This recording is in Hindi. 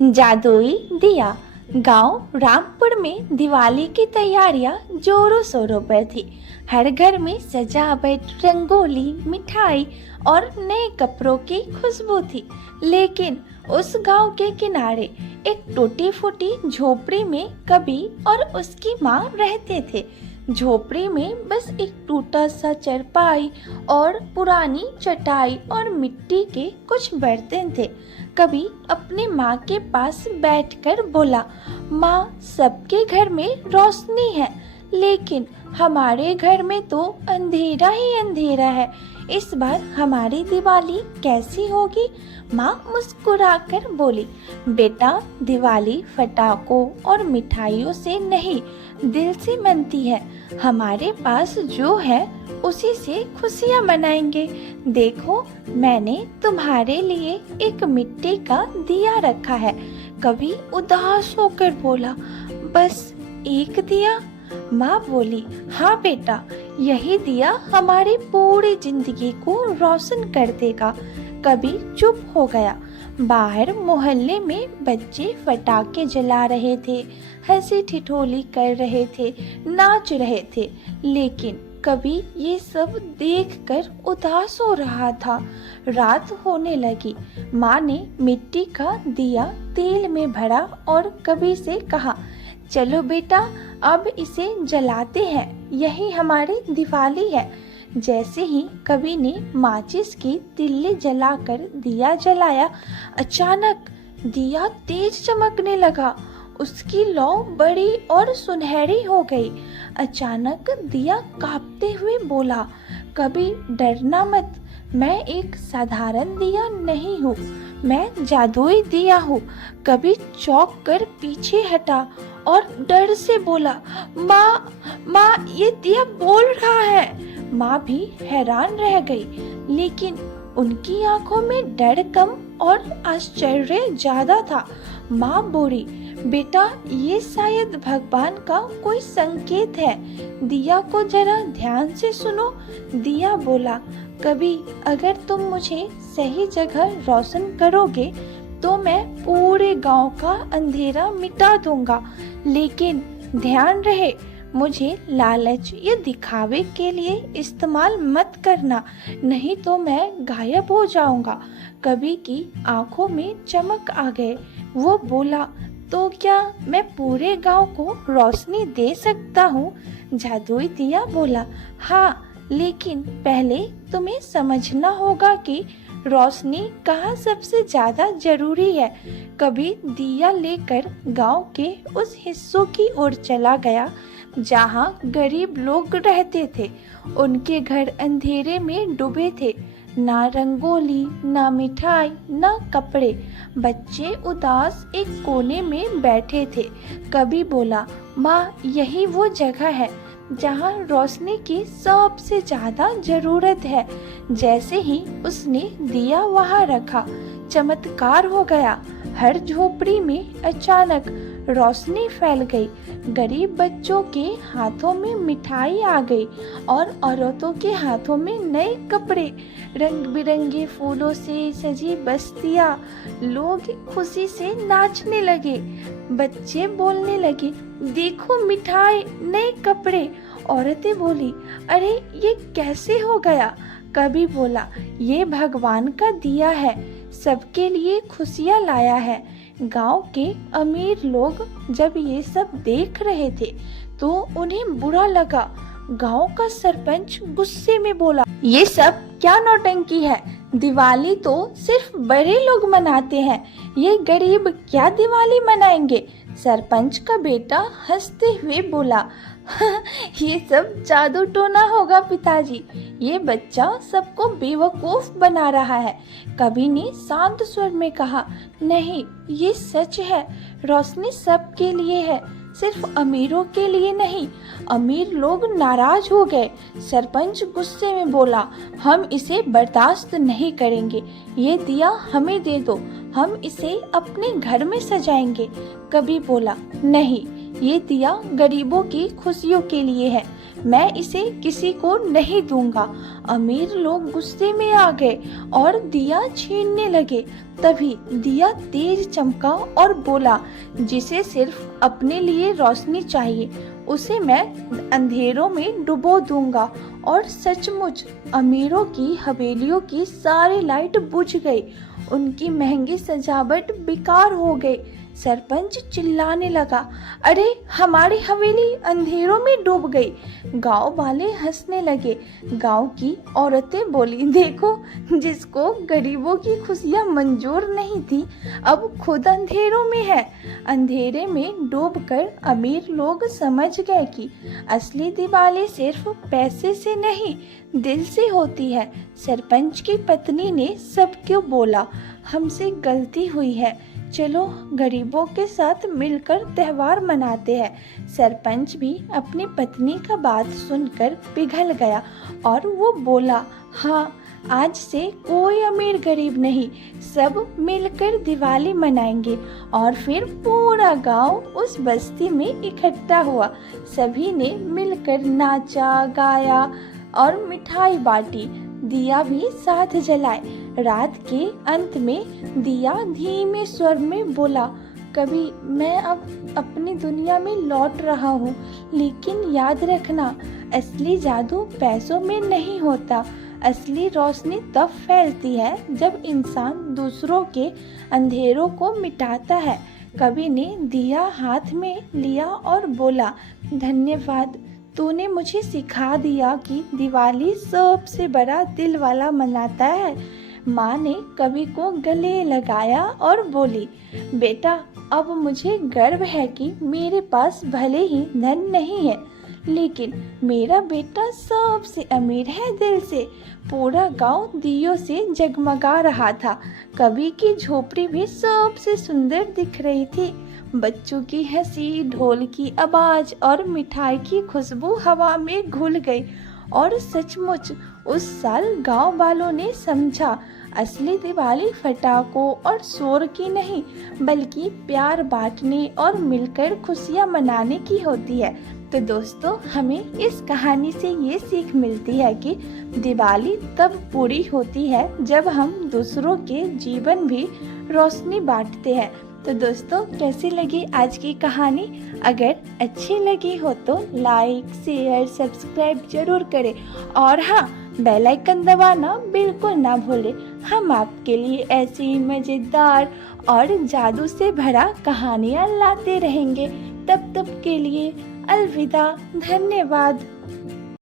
जादुई दिया। गांव रामपुर में दिवाली की तैयारियां जोरों शोरों पर थी। हर घर में सजावट, रंगोली, मिठाई और नए कपड़ों की खुशबू थी। लेकिन उस गांव के किनारे एक टूटी फूटी झोपड़ी में कबीर और उसकी माँ रहते थे। झोपड़ी में बस एक टूटा सा चरपाई और पुरानी चटाई और मिट्टी के कुछ बर्तन थे। कबीर अपनी माँ के पास बैठकर बोला, माँ, सबके घर में रोशनी है, लेकिन हमारे घर में तो अंधेरा ही अंधेरा है। इस बार हमारी दिवाली कैसी होगी? माँ मुस्कुराकर बोली, बेटा, दिवाली पटाखों और मिठाइयों से नहीं, दिल से मनती है। हमारे पास जो है उसी से खुशियाँ मनाएंगे। देखो, मैंने तुम्हारे लिए एक मिट्टी का दिया रखा है। कबीर उदास होकर बोला, बस एक दिया? माँ बोली, हाँ बेटा, यही दिया हमारी पूरी जिंदगी को रोशन कर देगा। कबीर चुप हो गया। बाहर मोहल्ले में बच्चे पटाखे जला रहे थे, हंसी ठिठोली कर रहे थे, नाच रहे थे। लेकिन कबीर ये सब देखकर उदास हो रहा था। रात होने लगी। माँ ने मिट्टी का दिया तेल में भरा और कबीर से कहा, चलो बेटा, अब इसे जलाते हैं, यही हमारी दिवाली है। जैसे ही कबीर ने माचिस की तिल्ली जलाकर दिया जलाया, अचानक दिया तेज चमकने लगा। उसकी लौ बड़ी और सुनहरी हो गई। अचानक दिया कांपते हुए बोला, कबीर, डरना मत, मैं एक साधारण दिया नहीं हूँ, मैं जादुई दिया हूँ। कबीर चौंक कर पीछे हटा और डर से बोला, माँ, ये दिया बोल रहा है। माँ भी हैरान रह गई, लेकिन उनकी आंखों में डर कम और आश्चर्य ज्यादा था। माँ बोली, बेटा, ये शायद भगवान का कोई संकेत है। दिया को जरा ध्यान से सुनो। दिया बोला, कबीर, अगर तुम मुझे सही जगह रोशन करोगे तो मैं पूरे गांव का अंधेरा मिटा दूंगा। लेकिन ध्यान रहे, मुझे लालच या दिखावे के लिए इस्तेमाल मत करना, नहीं तो मैं गायब हो जाऊंगा। कबीर की आंखों में चमक आ गए। वो बोला, तो क्या मैं पूरे गांव को रोशनी दे सकता हूँ? जादुई दिया बोला, हाँ, लेकिन पहले तुम्हें समझना होगा कि रोशनी कहाँ सबसे ज्यादा जरूरी है। कबीर दिया लेकर गांव के उस हिस्सों की ओर चला गया जहां गरीब लोग रहते थे। उनके घर अंधेरे में डूबे थे। ना रंगोली, ना मिठाई, ना कपड़े। बच्चे उदास एक कोने में बैठे थे। कबीर बोला, माँ, यही वो जगह है जहाँ रोशनी की सबसे ज्यादा जरूरत है। जैसे ही उसने दिया वहाँ रखा, चमत्कार हो गया। हर झोपड़ी में अचानक रोशनी फैल गई। गरीब बच्चों के हाथों में मिठाई आ गई और औरतों के हाथों में नए कपड़े। रंग बिरंगे फूलों से सजी बस्तियां। लोग खुशी से नाचने लगे। बच्चे बोलने लगे, देखो मिठाई, नए कपड़े। औरतें बोली, अरे ये कैसे हो गया? कबीर बोला, ये भगवान का दिया है, सबके लिए खुशियाँ लाया है। गांव के अमीर लोग जब ये सब देख रहे थे तो उन्हें बुरा लगा। गांव का सरपंच गुस्से में बोला, ये सब क्या नौटंकी है? दिवाली तो सिर्फ बड़े लोग मनाते हैं, ये गरीब क्या दिवाली मनाएंगे? सरपंच का बेटा हंसते हुए बोला, ये सब जादू टोना होगा पिताजी, ये बच्चा सबको बेवकूफ बना रहा है। कबीर ने शांत स्वर में कहा, नहीं, ये सच है, रोशनी सबके लिए है, सिर्फ अमीरों के लिए नहीं। अमीर लोग नाराज हो गए। सरपंच गुस्से में बोला, हम इसे बर्दाश्त नहीं करेंगे, ये दिया हमें दे दो, हम इसे अपने घर में सजाएंगे। कबीर बोला, नहीं, ये दिया गरीबों की खुशियों के लिए है, मैं इसे किसी को नहीं दूंगा। अमीर लोग गुस्से में आ गए और दिया छीनने लगे। तभी दिया तेज चमका और बोला, जिसे सिर्फ अपने लिए रोशनी चाहिए उसे मैं अंधेरों में डुबो दूंगा। और सचमुच अमीरों की हवेलियों की सारी लाइट बुझ गई, उनकी महंगी सजावट बेकार हो गई। सरपंच चिल्लाने लगा, अरे हमारी हवेली अंधेरों में डूब गई। गांव वाले हंसने लगे। गांव की औरतें बोली, देखो जिसको गरीबों की खुशियां मंजूर नहीं थी अब खुद अंधेरों में है। अंधेरे में डूबकर अमीर लोग समझ गए कि असली दिवाली सिर्फ पैसे से नहीं दिल से होती है। सरपंच की पत्नी ने सबको बोला, हमसे गलती हुई है, चलो गरीबों के साथ मिलकर त्योहार मनाते हैं। सरपंच भी अपनी पत्नी का बात सुनकर पिघल गया और वो बोला, हाँ आज से कोई अमीर गरीब नहीं, सब मिलकर दिवाली मनाएंगे। और फिर पूरा गांव उस बस्ती में इकट्ठा हुआ। सभी ने मिलकर नाचा गाया और मिठाई बांटी, दिया भी साथ जलाए। रात के अंत में दिया धीमे स्वर में बोला, कभी मैं अब अपनी दुनिया में लौट रहा हूँ, लेकिन याद रखना असली जादू पैसों में नहीं होता। असली रोशनी तब फैलती है जब इंसान दूसरों के अंधेरों को मिटाता है। कवि ने दिया हाथ में लिया और बोला, धन्यवाद, तूने मुझे सिखा दिया कि दिवाली सबसे बड़ा दिल वाला मनाता है। माँ ने कवि को गले लगाया और बोली, बेटा अब मुझे गर्व है कि मेरे पास भले ही धन नहीं है, लेकिन मेरा बेटा सबसे अमीर है दिल से। पूरा गांव दियों से जगमगा रहा था। कवि की झोपड़ी भी सबसे सुंदर दिख रही थी। बच्चों की हंसी, ढोल की आवाज और मिठाई की खुशबू हवा में घुल गई। और सचमुच उस साल गांव वालों ने समझा, असली दिवाली फटाकों और शोर की नहीं बल्कि प्यार बांटने और मिलकर खुशियां मनाने की होती है। तो दोस्तों, हमें इस कहानी से ये सीख मिलती है कि दिवाली तब पूरी होती है जब हम दूसरों के जीवन भी रोशनी बांटते हैं। तो दोस्तों, कैसी लगी आज की कहानी? अगर अच्छी लगी हो तो लाइक, शेयर, सब्सक्राइब जरूर करें और हाँ, बेल आइकन दबाना बिल्कुल ना भूलें। हम आपके लिए ऐसी मज़ेदार और जादू से भरा कहानियाँ लाते रहेंगे। तब के लिए अलविदा, धन्यवाद।